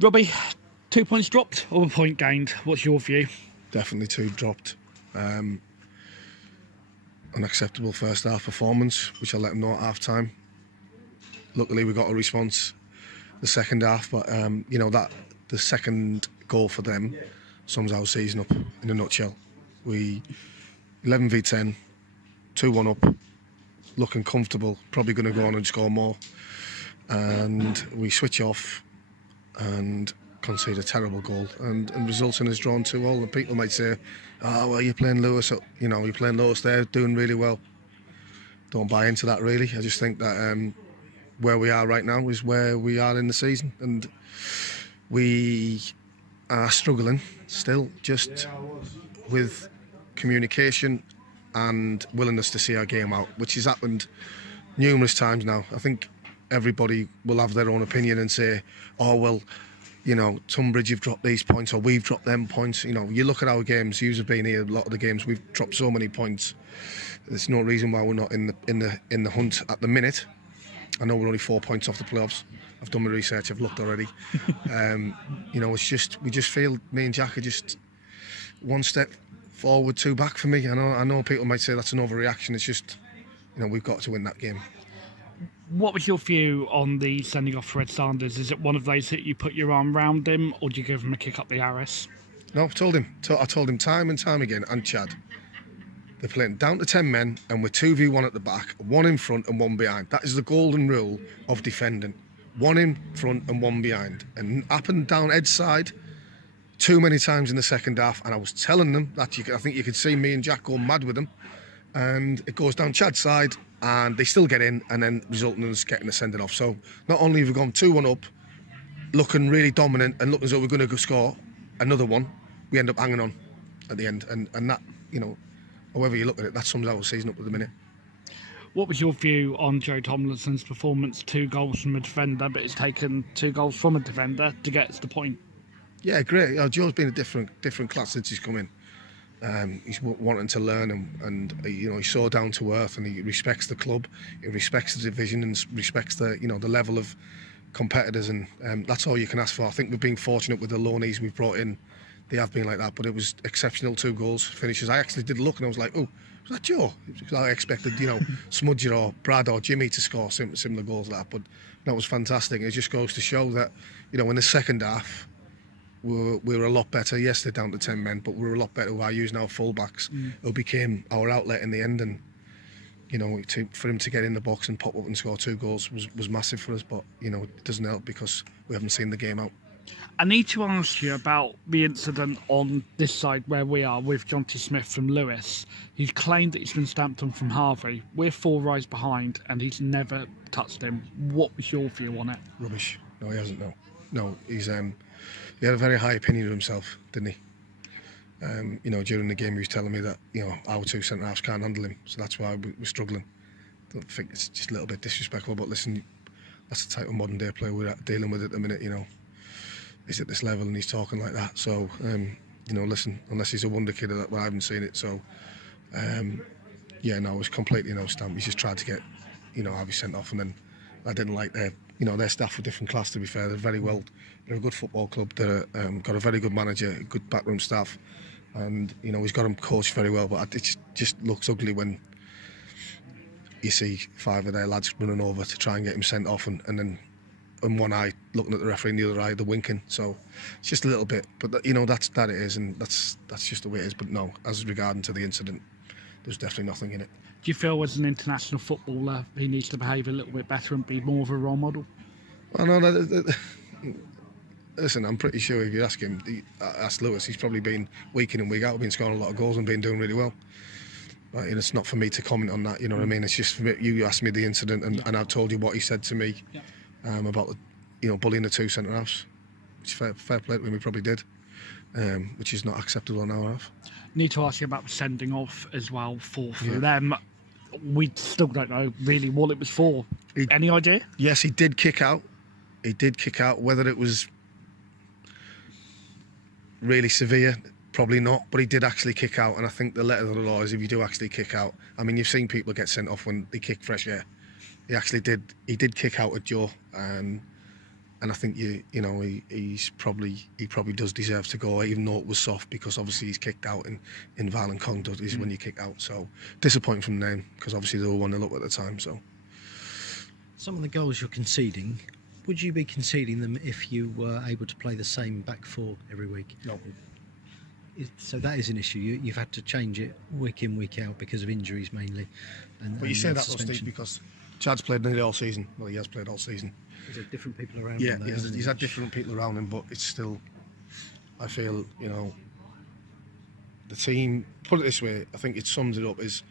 Robbie, 2 points dropped or a point gained? What's your view? Definitely 2 dropped. Unacceptable first half performance, which I let them know at half time. Luckily, we got a response the second half, but you know, that the second goal for them sums our season up in a nutshell. We 11v10, 2-1 up, looking comfortable, probably going to go on and score more, and we switch off and concede a terrible goal, and results in us drawn 2-2. And people might say, "Oh, well, you're playing Lewes, you know, you're playing Lewes, they're doing really well." Don't buy into that, really. I just think that where we are right now is where we are in the season, and we are struggling still, just with communication and willingness to see our game out, which has happened numerous times now. I think everybody will have their own opinion and say, "Oh, well, you know, Tunbridge have dropped these points, or we've dropped them points." You know, you look at our games. You've been here a lot of the games. We've dropped so many points. There's no reason why we're not in the hunt at the minute. I know we're only 4 points off the playoffs. I've done my research. I've looked already. You know, it's just we just feel me and Jack are just one step forward, 2 back for me. I know people might say that's an overreaction. It's just, you know, we've got to win that game. What was your view on the sending off Fred Sanders? Is it one of those that you put your arm round him, or do you give him a kick up the arse? No, I told him time and time again, and Chad, they're playing down to 10 men, and we're 2v1 at the back, 1 in front and 1 behind. That is the golden rule of defending. 1 in front and 1 behind. And up and down edge side too many times in the second half, and I was telling them that I think you could see me and Jack go mad with them, and it goes down Chad's side, and they still get in, and then resulting in us getting a sending off. So not only have we gone 2-1 up, looking really dominant and looking as though we're going to score another one, we end up hanging on at the end, and that, you know, however you look at it, that sums our season up at the minute. What was your view on Joe Tomlinson's performance? 2 goals from a defender, but it's taken 2 goals from a defender to get us the point. Yeah, great. Joe's been a different class since he's come in. He's wanting to learn, and you know, he's so down to earth, and he respects the club, he respects the division, and respects the, you know, the level of competitors, and that's all you can ask for. I think we've been fortunate with the loanees we've brought in. They have been like that, but it was exceptional 2 goals finishes. I actually did look, and I was like, "Oh, was that Joe?" I expected, you know, Smudger or Brad or Jimmy to score similar goals like that, but that was fantastic. It just goes to show that, you know, in the second half, we were a lot better. Yes, they're down to 10 men, but we were a lot better by using our full-backs, who became our outlet in the end. And, you know, for him to get in the box and pop up and score 2 goals was massive for us. But, you know, it doesn't help because we haven't seen the game out. I need to ask you about the incident on this side where we are with Jonty Smith from Lewes. He's claimed that he's been stamped on from Harvey. We're 4 rows behind, and he's never touched him. What was your view on it? Rubbish. No, he hasn't. No, he's he had a very high opinion of himself, didn't he? You know, during the game, he was telling me that, you know, our 2 centre halves can't handle him, so that's why we're struggling. I don't think it's just a little bit disrespectful, but listen, that's the type of modern day player we're dealing with at the minute. You know, he's at this level and he's talking like that. So, you know, listen, unless he's a wonder kid, I haven't seen it. So, yeah, no, it was completely no stamp. He's just tried to get, you know, Harvey sent off, and then I didn't like their, you know, their staff were different class. To be fair, they're a good football club. They're got a very good manager, a good backroom staff, and you know, he's got them coached very well. But it just looks ugly when you see 5 of their lads running over to try and get him sent off, and then in one eye looking at the referee, in the other eye the winking. So it's just a little bit, but you know, that it is, and that's just the way it is. But no, as regarding to the incident, there's definitely nothing in it. Do you feel as an international footballer he needs to behave a little bit better and be more of a role model? Well, no, listen, I'm pretty sure if you ask him, ask Lewes, he's probably been week in and week out, been scoring a lot of goals and been doing really well. But you know, it's not for me to comment on that, you know what I mean? It's just for me, you asked me the incident, and I've told you what he said to me about the, you know, bullying the 2 centre halves. Which fair play to him, he probably did, which is not acceptable on our half. Need to ask you about the sending off as well for them. We still don't know really what it was for. Any idea? Yes, he did kick out. He did kick out. Whether it was really severe, probably not. But he did actually kick out. And I think the letter of the law is if you do actually kick out. I mean, you've seen people get sent off when they kick fresh air. He actually did. He did kick out at Joe. And And I think he probably does deserve to go, even though it was soft, because obviously he's kicked out in violent conduct is when you kick out. So disappointing from them, because obviously they were 1-0 up at the time. So some of the goals you're conceding, would you be conceding them if you were able to play the same back four every week? no. So that is an issue. You've had to change it week in, week out because of injuries mainly. But you say that, though, Steve, because Chad's played nearly all season. Well, he has played all season. He's had different people around Yeah, him. Though, he's had different people around him, but it's still, I feel, the team, put it this way, I think it sums it up, is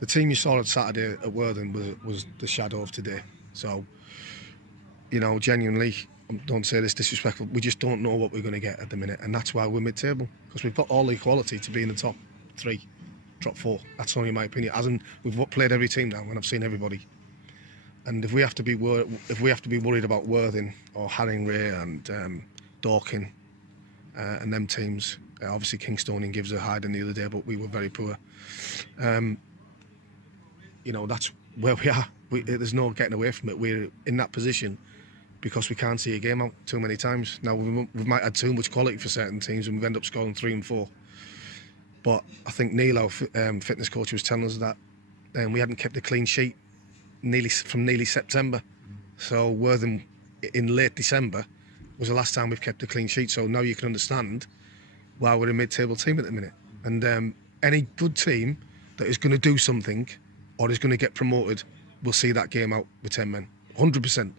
the team you saw on Saturday at Worthing was the shadow of today. So, genuinely, don't say this disrespectful, we just don't know what we're going to get at the minute, and that's why we're mid-table, because we've got all the quality to be in the top 3, top 4. That's only my opinion. As in, we've played every team now, and I've seen everybody. And if we have to be worried about Worthing or Haringey and Dorking and them teams, obviously Kingstonian gives a hiding the other day, but we were very poor. That's where we are. There's no getting away from it. We're in that position because we can't see a game out too many times. Now we might have too much quality for certain teams, and we've ended up scoring 3 and 4. But I think Neil, our fitness coach, was telling us that we hadn't kept a clean sheet from nearly September. So Worthing in late December was the last time we've kept a clean sheet. So now you can understand why we're a mid-table team at the minute. And any good team that is going to do something or is going to get promoted will see that game out with 10 men. 100%.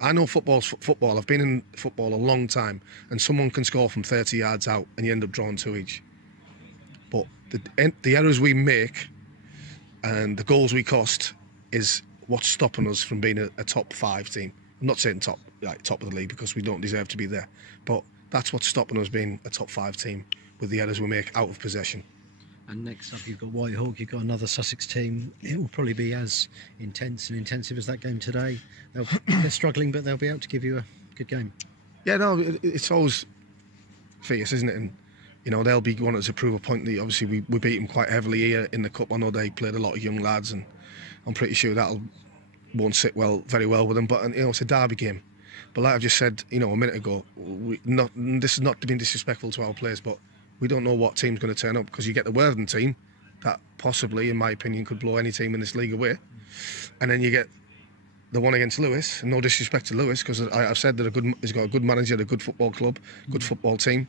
I know football's football. I've been in football a long time, and someone can score from 30 yards out and you end up drawing 2 each. But the errors we make and the goals we cost is what's stopping us from being a top 5 team. I'm not saying top of the league, because we don't deserve to be there, but that's what's stopping us being a top 5 team, with the errors we make out of possession. And next up you've got Whitehawk, you've got another Sussex team. It will probably be as intense and intensive as that game today. They're struggling, but they'll be able to give you a good game. Yeah, no, it's always fierce, isn't it? And they'll be wanting to prove a point. Obviously we beat them quite heavily here in the cup. I know they played a lot of young lads, and I'm pretty sure won't sit very well with them. But it's a derby game. But like I've just said, a minute ago, this is not being disrespectful to our players, but we don't know what team's going to turn up, because you get the Worthing team that possibly, in my opinion, could blow any team in this league away, and then you get the one against Lewes. And no disrespect to Lewes, because I've said that he's got a good manager, a good football club, good football team,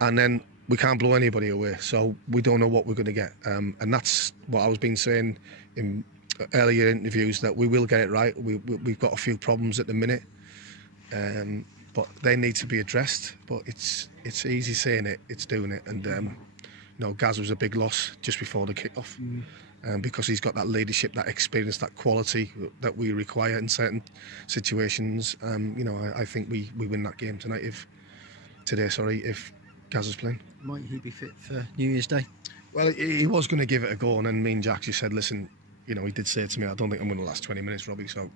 and then we can't blow anybody away. So we don't know what we're going to get, and that's what I was been saying in earlier interviews, that we will get it right. We've got a few problems at the minute, but they need to be addressed. But it's easy saying it, it's doing it. And Gaz was a big loss just before the kick-off, because he's got that leadership, that experience, that quality that we require in certain situations. I think we win that game tonight if Gaz is playing. Might he be fit for New Year's Day? Well, he was going to give it a go, and then me and Jack just said, listen, he did say to me, I don't think I'm going to last 20 minutes, Robbie, so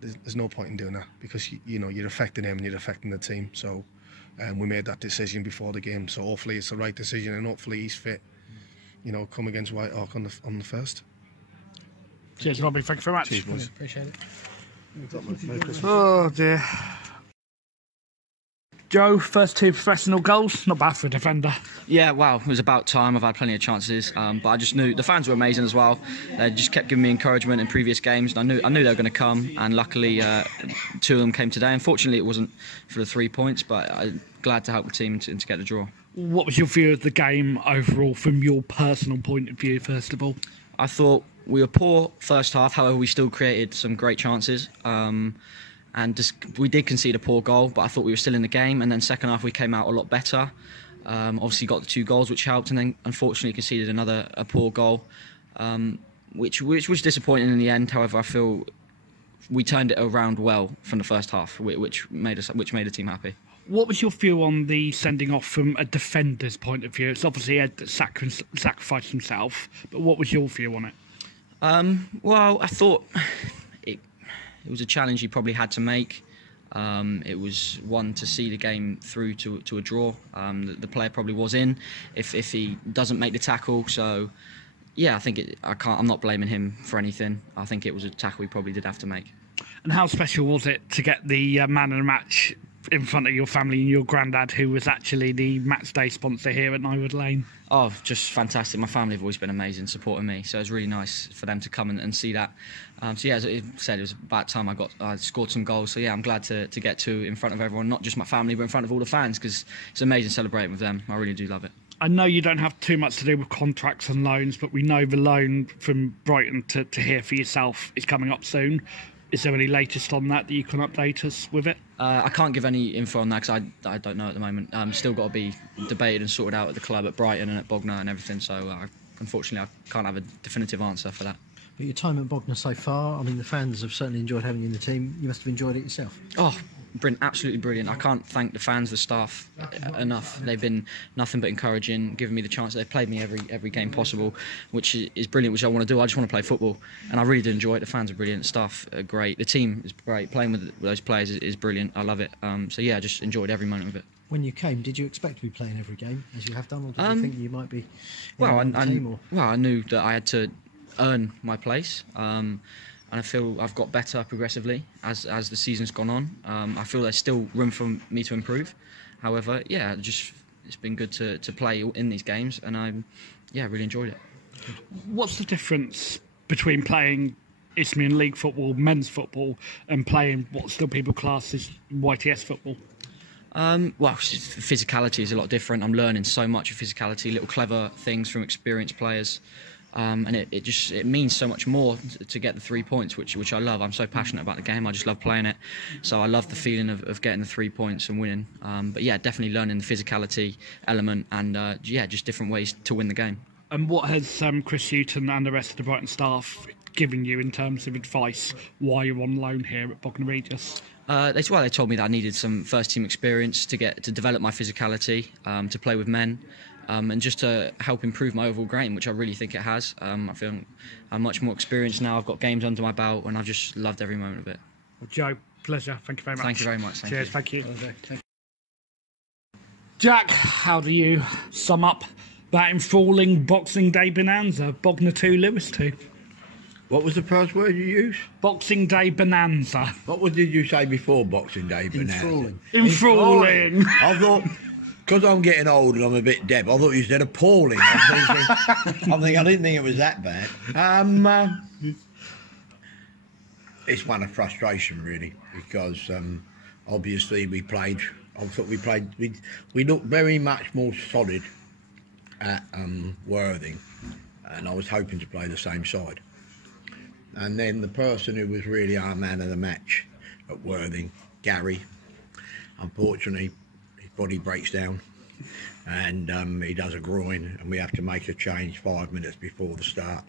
there's no point in doing that, because you're affecting him and you're affecting the team. So we made that decision before the game, so hopefully it's the right decision, and hopefully he's fit, come against Whitehawk on the first. Cheers, Robbie, thank you very much. Cheers, boys. Appreciate it. Oh dear. Joe, first 2 professional goals, not bad for a defender. Yeah, wow, it was about time. I've had plenty of chances, but I just knew the fans were amazing as well. They just kept giving me encouragement in previous games, and I knew they were going to come, and luckily 2 of them came today. Unfortunately, it wasn't for the 3 points, but I'm glad to help the team to get the draw. What was your view of the game overall, from your personal point of view, first of all? I thought we were poor first half, however we still created some great chances. We did concede a poor goal, but I thought we were still in the game. And then second half we came out a lot better. Obviously got the 2 goals, which helped, and then unfortunately conceded a poor goal, which was disappointing in the end. However, I feel we turned it around well from the first half, which made the team happy. What was your view on the sending off from a defender's point of view? It's obviously Ed that sacrificed himself, but what was your view on it? Well, I thought it was a challenge he probably had to make. It was one to see the game through to a draw. The player probably was in if he doesn't make the tackle. So, yeah, I think I'm not blaming him for anything. I think it was a tackle he probably did have to make. And how special was it to get the man of the match in front of your family and your granddad, who was actually the match day sponsor here at Nywood Lane? Oh, just fantastic. My family have always been amazing, supporting me, so it was really nice for them to come and see that. So yeah, as I said, it was about time I scored some goals. So yeah, I'm glad to get to in front of everyone, not just my family, but in front of all the fans, because it's amazing celebrating with them. I really do love it. I know you don't have too much to do with contracts and loans, but we know the loan from Brighton to here for yourself is coming up soon. Is there any latest on that you can update us with it? I can't give any info on that because I don't know at the moment. Still got to be debated and sorted out at the club at Brighton and at Bognor and everything. So unfortunately, I can't have a definitive answer for that. But your time at Bognor so far, I mean, the fans have certainly enjoyed having you in the team. You must have enjoyed it yourself. Oh, absolutely brilliant. I can't thank the fans, the staff enough. They've been nothing but encouraging, giving me the chance. They've played me every game possible, which is brilliant, which I want to do. I just want to play football, and I really do enjoy it. The fans are brilliant, the staff are great, the team is great. Playing with those players is brilliant. I love it. So yeah, I just enjoyed every moment of it. When you came, did you expect to be playing every game, as you have done, or did you think you might be I knew that I had to earn my place. And I feel I've got better progressively as the season's gone on. I feel there's still room for me to improve. However, yeah, it's been good to play in these games, and I really enjoyed it. What's the difference between playing Isthmian League football, men's football, and playing what still people class as YTS football? Physicality is a lot different. I'm learning so much of physicality, little clever things from experienced players. And it means so much more to get the 3 points, which I love. I'm so passionate about the game. I just love playing it. So I love the feeling of getting the 3 points and winning. But yeah, definitely learning the physicality element and just different ways to win the game. And what has Chris Houghton and the rest of the Brighton staff given you in terms of advice while you're on loan here at Bognor Regis? They told me that I needed some first team experience to develop my physicality, to play with men. And just to help improve my overall game, which I really think it has. I feel I'm much more experienced now. I've got games under my belt, and I've just loved every moment of it. Well, Joe, pleasure. Thank you very much. Thank you very much. Cheers. Thank you. Thank you. Jack, how do you sum up that enthralling Boxing Day bonanza? Bognor 2, Lewes 2. What was the first word you used? Boxing Day bonanza. What did you say before Boxing Day bonanza? Enthralling. I thought, because I'm getting old and I'm a bit deaf, I thought you said appalling. I didn't think it was that bad. It's one of frustration, really, because obviously we looked very much more solid at Worthing, and I was hoping to play the same side. And then the person who was really our man of the match at Worthing, Gary, unfortunately, his body breaks down and he does a groin, and we have to make a change 5 minutes before the start,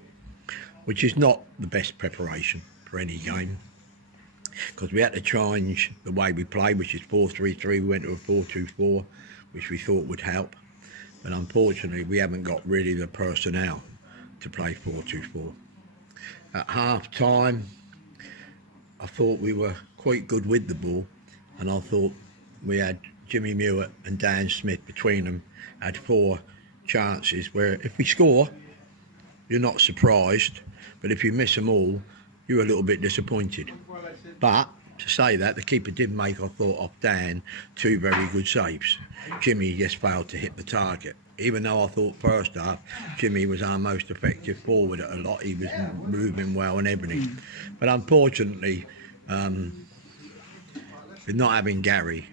which is not the best preparation for any game, because we had to change the way we play, which is 4-3-3. We went to a 4-2-4, which we thought would help, but unfortunately we haven't got really the personnel to play 4-2-4. At half time, I thought we were quite good with the ball, and I thought we had Jimmy Mewett and Dan Smith between them, had 4 chances where if we score, you're not surprised, but if you miss them all, you're a little bit disappointed. But to say that, the keeper did make, I thought, off Dan, 2 very good saves. Jimmy just failed to hit the target. Even though I thought first half Jimmy was our most effective forward at a lot, he was moving well and everything. But unfortunately, with not having Gary,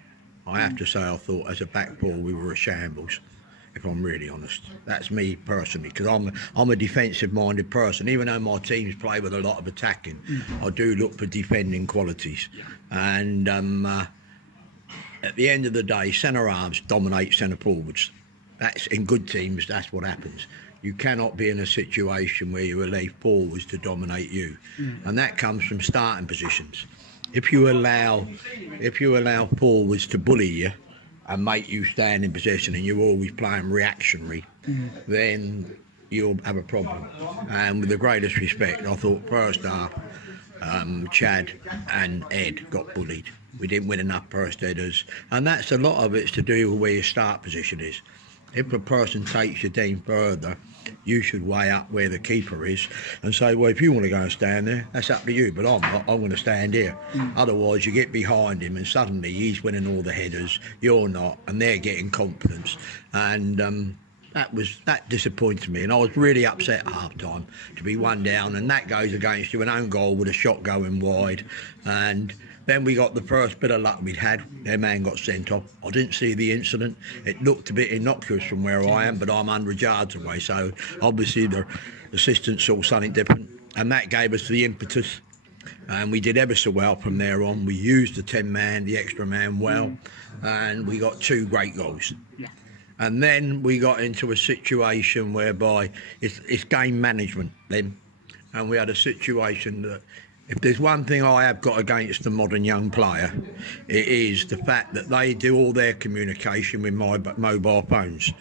I have to say I thought as a back four we were a shambles, if I'm really honest. That's me personally, because I'm a defensive-minded person. Even though my teams play with a lot of attacking, I do look for defending qualities. And at the end of the day, centre-halves dominate centre-forwards. That's in good teams, that's what happens. You cannot be in a situation where you allow forwards to dominate you. And that comes from starting positions. If you allow forwards to bully you and make you stand in possession and you're always playing reactionary, then you'll have a problem. And with the greatest respect, I thought first half, Chad and Ed got bullied. We didn't win enough first headers, and that's a lot of it's to do with where your start position is. if a person takes you down further, you should weigh up where the keeper is and say, well, if you want to go and stand there, that's up to you, but I'm not. I'm going to stand here. Otherwise, you get behind him and suddenly he's winning all the headers, you're not, and they're getting confidence. And that disappointed me, and I was really upset at half time to be 1 down, and that goes against you, an own goal with a shot going wide. And then we got the first bit of luck we'd had. Their man got sent off. I didn't see the incident. It looked a bit innocuous from where I am, but I'm 100 yards away, so obviously the assistant saw something different, and that gave us the impetus. And we did ever so well from there on. We used the 10-man, the extra man well, and we got 2 great goals. Yeah. And then we got into a situation whereby it's game management then. And we had a situation that, if there's one thing I have got against the modern young player, it is the fact that they do all their communication with my mobile phones.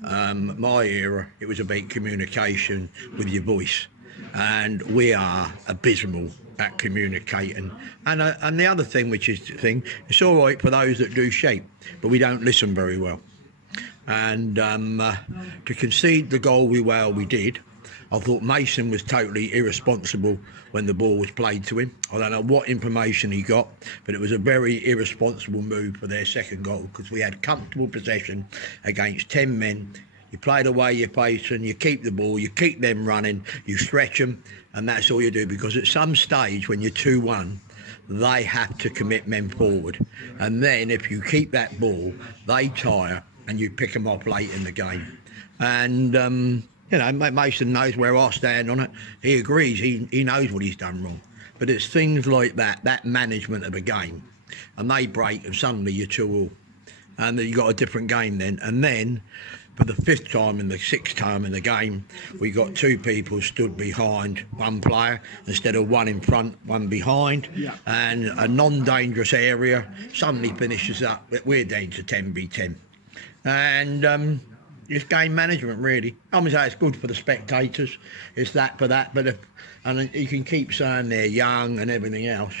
My era, it was about communication with your voice. And we are abysmal at communicating. And the other thing, which is the thing, it's all right for those that do shape, but we don't listen very well. And to concede the goal we did, I thought Mason was totally irresponsible when the ball was played to him. I don't know what information he got, but it was a very irresponsible move for their second goal, because we had comfortable possession against 10 men. You played away your face and you keep the ball, you keep them running, you stretch them, and that's all you do, because at some stage when you're 2-1, they have to commit men forward. And then if you keep that ball, they tire and you pick them off late in the game. And you know, Mason knows where I stand on it. He agrees. He knows what he's done wrong. But it's things like that management of a game, and they break, and suddenly you're 2-2, and then you got a different game then. And then, for the 5th time and the 6th time in the game, we got 2 people stood behind one player instead of 1 in front, 1 behind, and a non-dangerous area suddenly finishes up. We're down to 10v10. And it's game management, really. I'm going to say it's good for the spectators. It's that for that. But and you can keep saying they're young and everything else,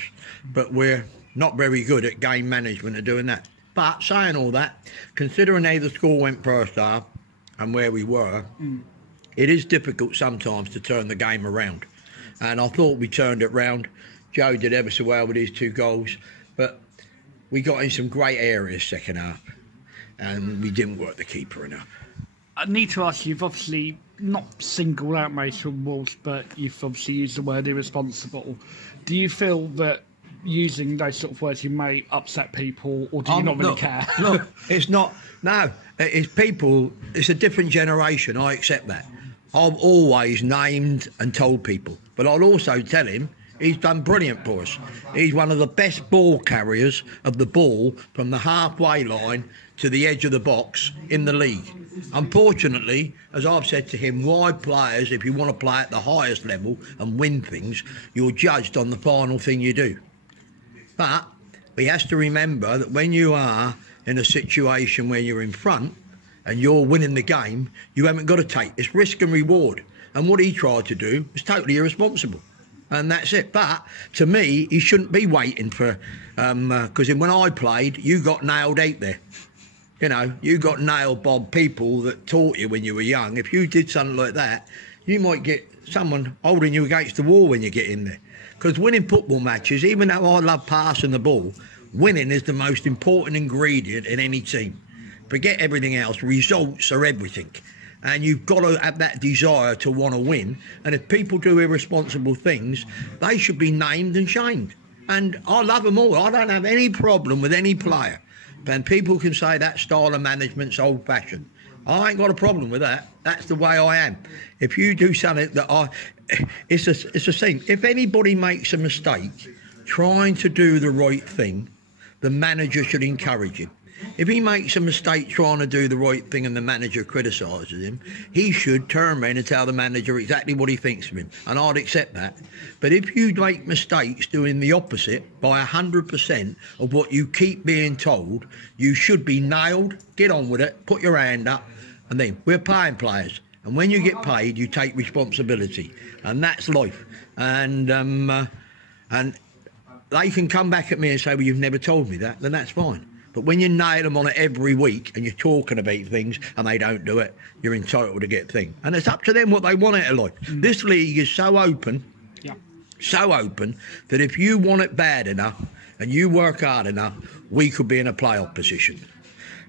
but we're not very good at game management of doing that. But saying all that, considering how the score went first half and where we were, it is difficult sometimes to turn the game around. And I thought we turned it round. Joe did ever so well with his 2 goals, but we got in some great areas second half, and we didn't work the keeper enough. I need to ask you, you've obviously not singled out Mason Wolves, but you've obviously used the word irresponsible. Do you feel that using those sort of words you may upset people, or do you not really care? Look, it's not. No, it's people. It's a different generation. I accept that. I've always named and told people, but I'll also tell him he's done brilliant for us. He's one of the best ball carriers of the ball from the halfway line to the edge of the box in the league. Unfortunately, as I've said to him, wide players, if you want to play at the highest level and win things, you're judged on the final thing you do. But he has to remember that when you are in a situation where you're in front and you're winning the game, you haven't got to take. It's risk and reward. And what he tried to do was totally irresponsible. And that's it. But to me, he shouldn't be waiting for... because when I played, you got nailed out there. You know, you got nailed by people that taught you when you were young. If you did something like that, you might get someone holding you against the wall when you get in there. Because winning football matches, even though I love passing the ball, winning is the most important ingredient in any team. Forget everything else. Results are everything. And you've got to have that desire to want to win. And if people do irresponsible things, they should be named and shamed. And I love them all. I don't have any problem with any player. And people can say that style of management's old-fashioned. I ain't got a problem with that. That's the way I am. If you do something that it's a thing. If anybody makes a mistake trying to do the right thing, the manager should encourage him. If he makes a mistake trying to do the right thing and the manager criticises him, he should turn around and tell the manager exactly what he thinks of him, and I'd accept that. But if you make mistakes doing the opposite by 100% of what you keep being told, you should be nailed, get on with it, put your hand up, and then we're paying players. And when you get paid, you take responsibility, and that's life. And they can come back at me and say, well, you've never told me that, then that's fine. But when you nail them on it every week and you're talking about things and they don't do it, you're entitled to get things. And it's up to them what they want out of life. This league is so open, that if you want it bad enough and you work hard enough, we could be in a playoff position.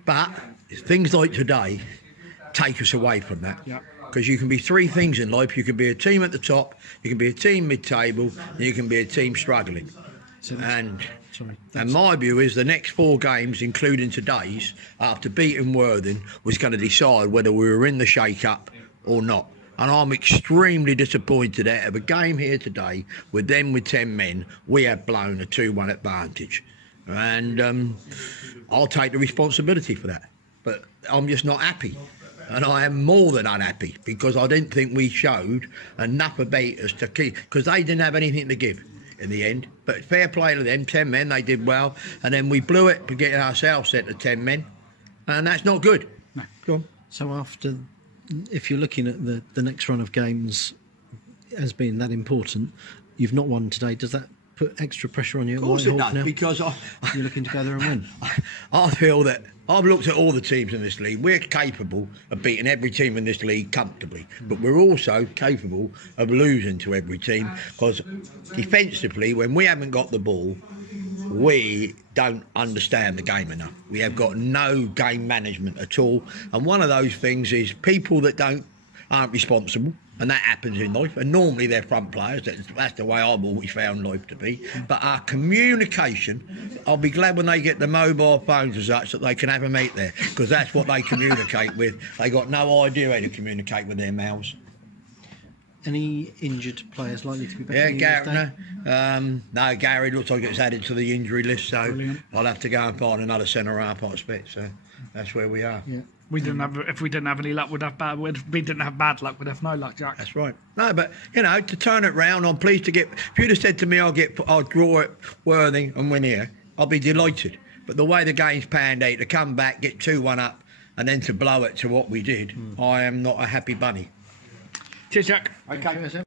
But things like today take us away from that. Because you can be three things in life. You can be a team at the top, you can be a team mid-table, and you can be a team struggling. And my view is the next 4 games, including today's, after beating Worthing, was going to decide whether we were in the shake-up or not. And I'm extremely disappointed out of a game here today with 10 men, we have blown a 2-1 advantage. And I'll take the responsibility for that. But I'm just not happy. And I am more than unhappy because I didn't think we showed enough about us to keep, because they didn't have anything to give in the end. But fair play to them, 10 men, they did well. And then we blew it to get ourselves set to 10 men. And that's not good. No. Go on. So after, if you're looking at the next run of games as being that important, you've not won today, does that put extra pressure on you at Of course it Whitehawk does, now? because You're looking to go there and win. I feel that I've looked at all the teams in this league. We're capable of beating every team in this league comfortably, but we're also capable of losing to every team because defensively, when we haven't got the ball, we don't understand the game enough. We have got no game management at all, and one of those things is people that aren't responsible. And that happens in life, and normally they're front players. That's the way I've always found life to be. But our communication, I'll be glad when they get the mobile phones as such that they can have a mate there, because that's what they communicate with. They got no idea how to communicate with their mouths. Any injured players likely to be back? Yeah, in Gary. No, Gary looks like it's added to the injury list, so Brilliant. I'll have to go and find another centre half, I expect. So that's where we are. Yeah. We didn't have. If we didn't have any luck, we'd have bad. We didn't have bad luck. We'd have no luck, Jack. That's right. No, but to turn it round, I'm pleased to get. If you'd have said to me, I'll draw at Worthing and win here, I'll be delighted. But the way the game's panned out, to come back, get 2-1 up, and then to blow it to what we did, I am not a happy bunny. Cheers, Jack. Okay.